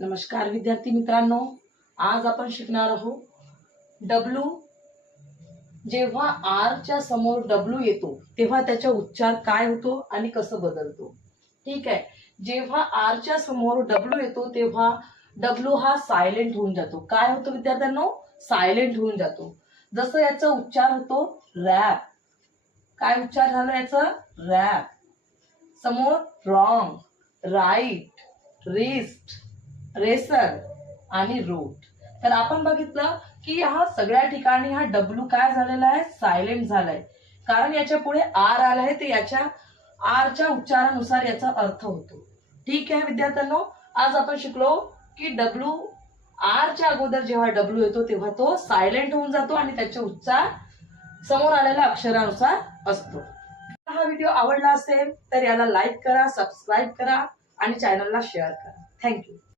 नमस्कार विद्यार्थी मित्रांनो, आज आपण शिकणार आहोत डब्ल्यू। जेव्हा आर च्या समोर डब्ल्यू येतो तेव्हा त्याचा उच्चार काय होतो आणि कसं बदलतो। ठीक आहे, जेव्हा आर च्या समोर डब्ल्यू येतो तेव्हा डब्ल्यू हा सायलेंट होऊन जातो। काय होतो विद्यार्थ्यांनो? सायलेंट होऊन जातो। जसं याचा उच्चार होतो रॅप। काय उच्चार झाला याचा? रॅप। समोर रॉंग, राईट, रिस्ट, रेसर आणि रूट। तर आपण बघितलं की हा सगळ्या ठिकाणी हा डब्ल्यू काय झालेला आहे? सायलेंट झालाय। कारण याच्या पुढे आर आला आहे, ते याच्या आरच्या उच्चारानुसार याचा अर्थ होतो। ठीक आहे विद्यार्थ्यांनो, आज आपण शिकलो की डब्ल्यू आरच्या अगोदर जेव्हा डब्ल्यू येतो तेव्हा तो सायलेंट होऊन जातो आणि त्याचे उच्चार समोर आलेल्या अक्षरानुसार असतो। हा व्हिडिओ आवडला असेल तर याला लाईक करा, सबस्क्राईब करा आणि चॅनलला शेअर करा। थँक्यू।